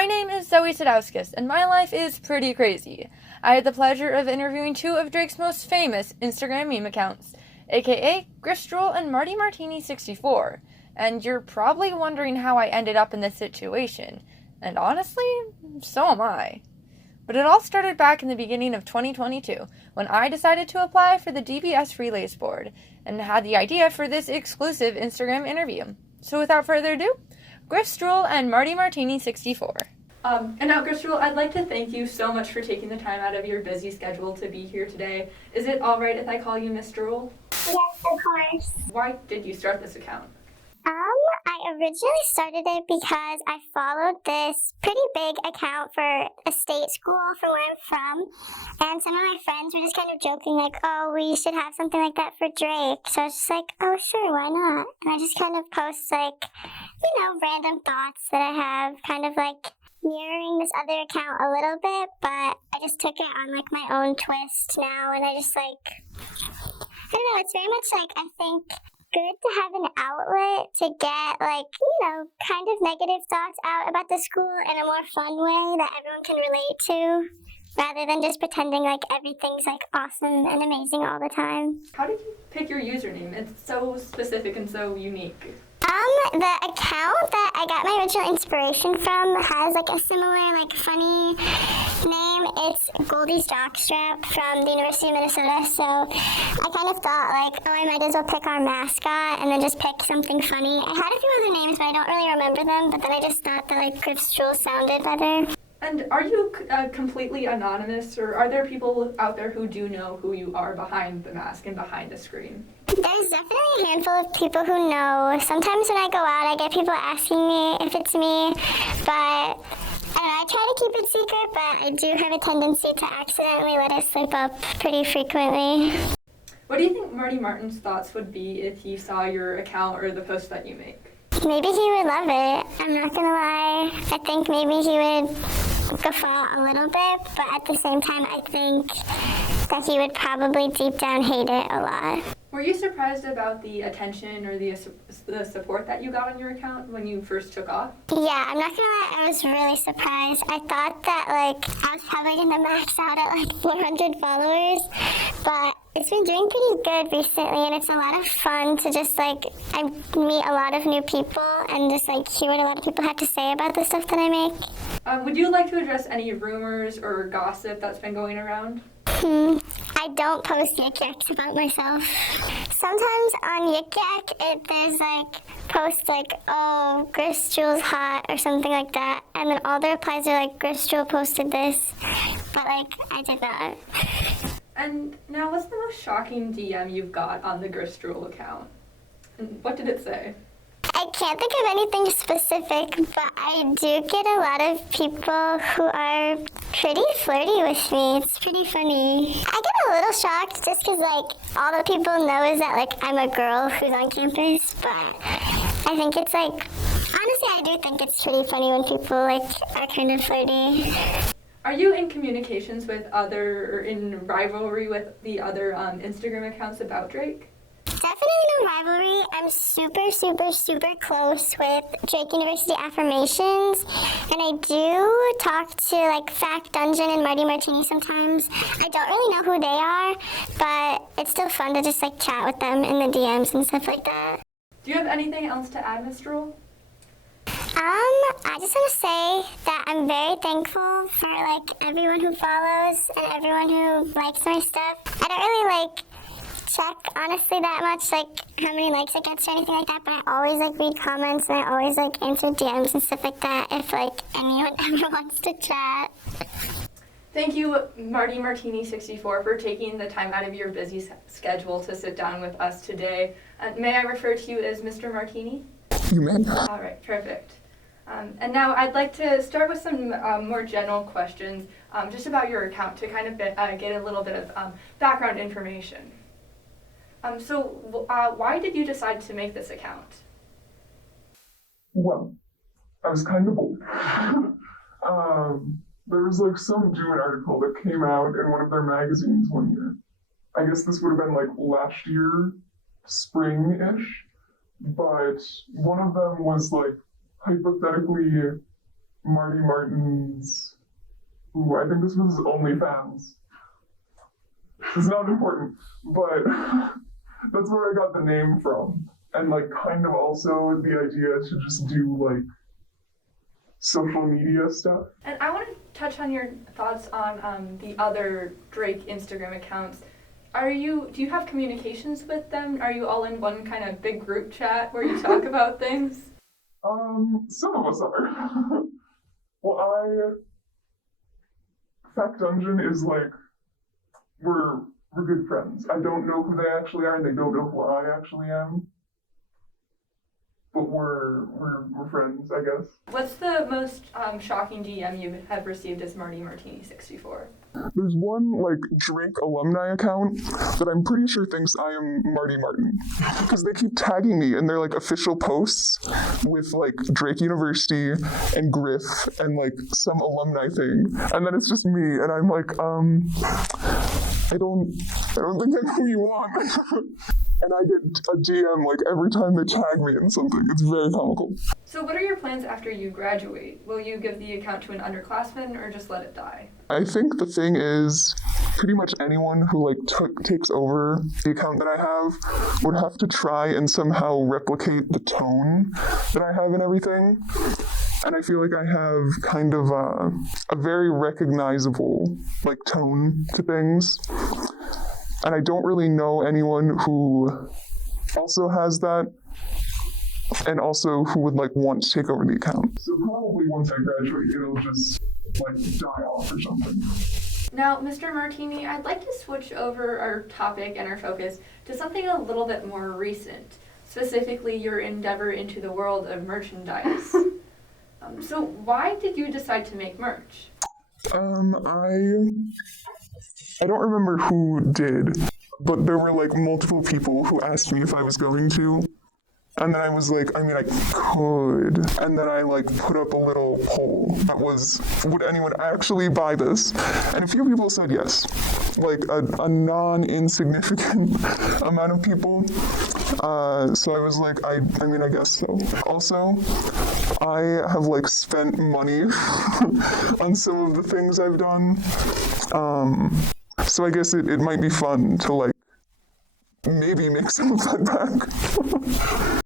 My name is Zoe Saudaskis, and my life is pretty crazy. I had the pleasure of interviewing two of Drake's most famous Instagram meme accounts, aka Griffsdrool and MartiMartini64, and you're probably wondering how I ended up in this situation, and honestly, so am I. But it all started back in the beginning of 2022, when I decided to apply for the DBS Relays Board, and had the idea for this exclusive Instagram interview. So without further ado, Griffsdrool and MartiMartini64. And now, Gerstrual, I'd like to thank you so much for taking the time out of your busy schedule to be here today. Is it all right if I call you Miss Drool? Yes, of course. Why did you start this account? I originally started it because I followed this pretty big account for a state school from where I'm from, and some of my friends were just kind of joking like, oh, we should have something like that for Drake. So I was just like, oh, sure, why not? And I just kind of post like, random thoughts that I have, kind of like mirroring this other account a little bit, but I just took it on like my own twist now, and I just like, I don't know, it's very much like, I think, good to have an outlet to get, like, kind of negative thoughts out about the school in a more fun way that everyone can relate to, rather than just pretending like everything's, like, awesome and amazing all the time. How did you pick your username? It's so specific and so unique. The account that I got my original inspiration from has, like, a similar, like, funny name. It's Goldie's Jockstrap from the University of Minnesota, so I kind of thought, like, oh, I might as well pick our mascot and then just pick something funny. I had a few other names, but I don't really remember them, but then I just thought that, like, Griffsdrool sounded better. And are you completely anonymous, or are there people out there who do know who you are behind the mask and behind the screen? There's definitely a handful of people who know. Sometimes when I go out, I get people asking me if it's me, but I try to keep it secret, but I do have a tendency to accidentally let it slip up pretty frequently. What do you think Marty Martin's thoughts would be if he saw your account or the post that you make? Maybe he would love it. I'm not gonna lie. I think maybe he would guffaw a little bit, but at the same time, I think that he would probably deep down hate it a lot. Were you surprised about the attention or the support that you got on your account when you first took off? Yeah, I'm not gonna lie, I was really surprised. I thought that, I was probably gonna max out at, 400 followers, but it's been doing pretty good recently, and it's a lot of fun to just, I meet a lot of new people and just, hear what a lot of people have to say about the stuff that I make. Would you like to address any rumors or gossip that's been going around? I don't post Yik Yaks about myself. Sometimes on Yik Yak, there's posts oh, Griffsdrool's hot or something like that, and then all the replies are Griffsdrool posted this, but I did not. And now, what's the most shocking DM you've got on the Gerstrual account? And what did it say? I can't think of anything specific, but I do get a lot of people who are pretty flirty with me. It's pretty funny. I get a little shocked just because, all the people know is that, I'm a girl who's on campus, but I think it's, honestly, I do think it's pretty funny when people, are kind of flirty. Are you in communications with or in rivalry with the other Instagram accounts about Drake? Definitely no rivalry. I'm super, super, super close with Drake University Affirmations, and I do talk to Fact Dungeon and Marty Martini sometimes. I don't really know who they are, but it's still fun to just chat with them in the DMs and stuff like that. Do you have anything else to add, Ms. Drool? I just want to say that I'm very thankful for everyone who follows and everyone who likes my stuff. I don't really check honestly that much how many likes it gets or anything like that, but I always read comments and I always answer DMs and stuff like that if anyone ever wants to chat. Thank you, MartiMartini64, for taking the time out of your busy schedule to sit down with us today. May I refer to you as Mr. Martini? You may. All right, perfect. And now I'd like to start with some more general questions just about your account to kind of get a little bit of background information. So why did you decide to make this account? Well, I was kind of bored. There was some June article that came out in one of their magazines one year. I guess this would have been last year, spring-ish. But one of them was hypothetically Marty Martin's, ooh, I think this was his OnlyFans. It's not important, but that's where I got the name from. And like kind of also the idea to just do like social media stuff. And I want to touch on your thoughts on the other Drake Instagram accounts. Do you have communications with them? Are you all in one kind of big group chat where you talk about things? Some of us are. Well, Fact Dungeon is like, we're good friends. I don't know who they actually are, and they don't know who I actually am. But we're friends, I guess. What's the most shocking DM you have received as MartiMartini64? There's one, like, Drake alumni account that I'm pretty sure thinks I am Marty Martin. Because they keep tagging me in their, like, official posts with, like, Drake University and Griff and, like, some alumni thing. And then it's just me, and I'm like, I don't think I know who you want. And I get a DM, like, every time they tag me in something. It's very comical. So what are your plans after you graduate? Will you give the account to an underclassman or just let it die? I think the thing is, pretty much anyone who, like, takes over the account that I have would have to try and somehow replicate the tone that I have and everything. And I feel like I have kind of a very recognizable, like, tone to things. And I don't really know anyone who also has that and also who would, like, want to take over the account. So probably once I graduate, it'll just, like, die off or something. Now, Mr. Martini, I'd like to switch over our topic and our focus to something a little bit more recent, specifically your endeavor into the world of merchandise. So why did you decide to make merch? I don't remember who did, but there were, like, multiple people who asked me if I was going to. And then I was like, I mean, I could. And then I, like, put up a little poll that was, would anyone actually buy this? And a few people said yes. Like, a non-insignificant amount of people. So I was like, I mean, I guess so. Also, I have, like, spent money on some of the things I've done. So I guess it might be fun to, like, maybe make some of that back.